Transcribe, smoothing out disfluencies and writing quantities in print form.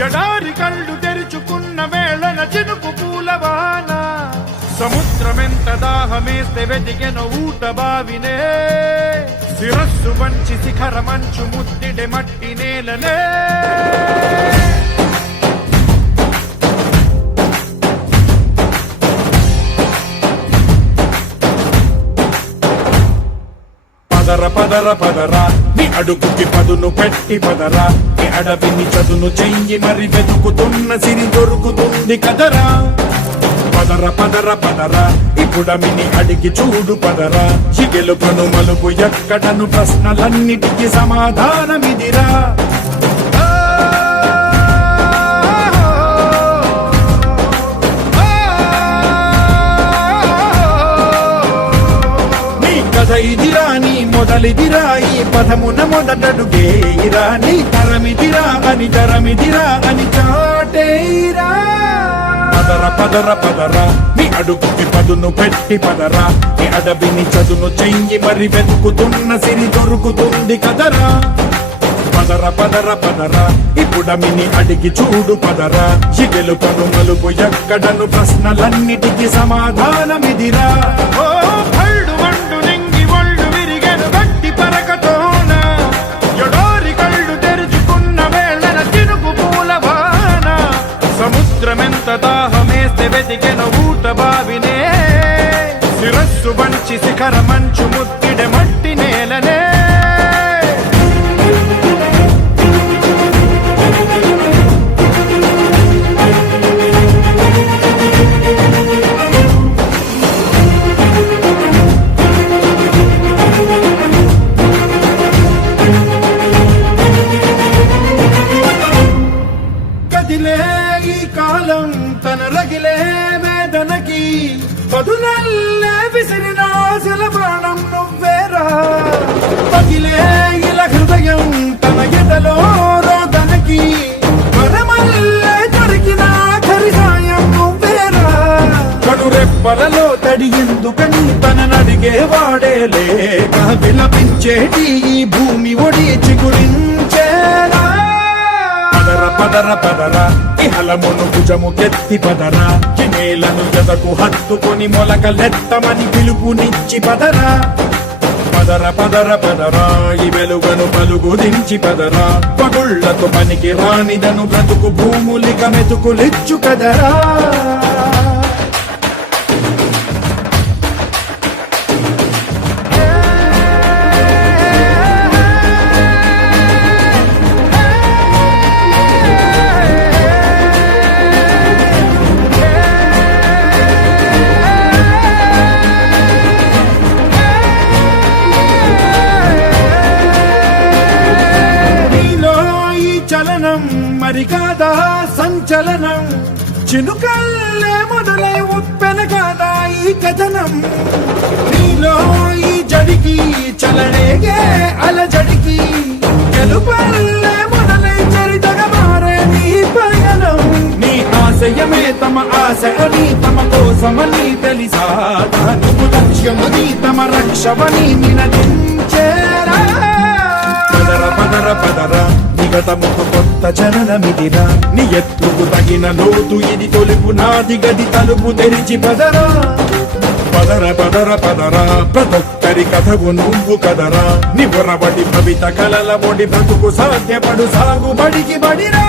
ఎడారి కళ్ళు తెరుచుకున్న వేళన చినుకు పూలవాన సముద్రమెంత దాహమేస్తే వెతికెను ఊట బావినే శిరస్సు వంచి శిఖర మంచు ముద్దిడే మట్టి నేలనే పదర పదర పదరా నీ అడుగుకి పదును పెట్టి పదరా నీ అడవిని చదును చెయ్యి మరి వెతుకుతున్న సిరి దొరుకుతుంది కదరా పదర పదర పదరా ఇప్పుడమిని అడిగి చూడు పదరా చిగెలుపను మలుపు ఎక్కడను ప్రశ్నలన్నిటికీ సమాధానమిదిరా ఇదిరా నీ మొదలిదిరా ఈ పదమున మొదటడుగేయిరా నీ తరమిదిరా అని చాటేరా పదర పదర పదరా నీ అడుగుకి పదును పెట్టి పదరా నీ అడవిని చదును చెయ్యి మరి వెతుకుతున్న సిరి దొరుకుతుంది కదరా పదర పదర పదరా ఇప్పుడమిని అడిగి చూడు పదరా చిగెలుపను మలుపు ఎక్కడను ప్రశ్నలన్నిటికీ సమాధానమిదిరా సముద్రమెంత దాహమేస్తే వెతికెను ఊట బావినే శిరస్సు వంచి శిఖర మంచు ముద్దిడే మట్టి నేలనే కాలం తన రగిలే వేదనకి పదునల్లే విసిరిన ఆశల ప్రాణం నువ్వేరా పగిలే ఇలా హృదయం తన ఎదలో రోదనకి పరమల్లే దొరికిన ఆఖరి సాయం నువ్వేరా కడురెప్పలలో తడి ఎందుకని తననడిగే వాడే లేక విలపించేటి ఈ భూమి ఒడి చిగురించేరా పదర పదరా ఇహలమును భుజము కెత్తి పదరా నేలను ఎదకు హత్తుకొని మొలకలెత్తమని పిలుపునిచ్చి పదరా పదర పదర పదరా ఈ వెలుగను పలుగు దించి పదరా పగుళ్లతో పనికి రానిదను బ్రతుకు భూములిక మెతుకులిచ్చు కదరా మరి కాదా సంచలనం చినుకల్లే మొదలై ఉప్పెన కాదా ఈ కథనం నీలో ఈ జడికి చలనేగే అలజడికి గెలుపల్లే మొదలై చరితగా మారే నీ పయనం నీ ఆశయమే తమ ఆశ అని తమ కోసమని తెలిసా నువ్వు లక్ష్యమని తమ రక్షమని నినదించేరా పదర పదర పదరా నిగతముకు కొత్త చలనమిదిరా నీ ఎత్తుకు తగిన లోతు ఇది తొలుపు నాది గది తలుపు తెరిచి పదరా పదర పదర పదరా ప్రతొక్కరి కథకు నువ్వు కదరా నివరబడి భవిత కలల బొడి బ్రతుకు సాధ్యపడు సాగుబడికి బడిరా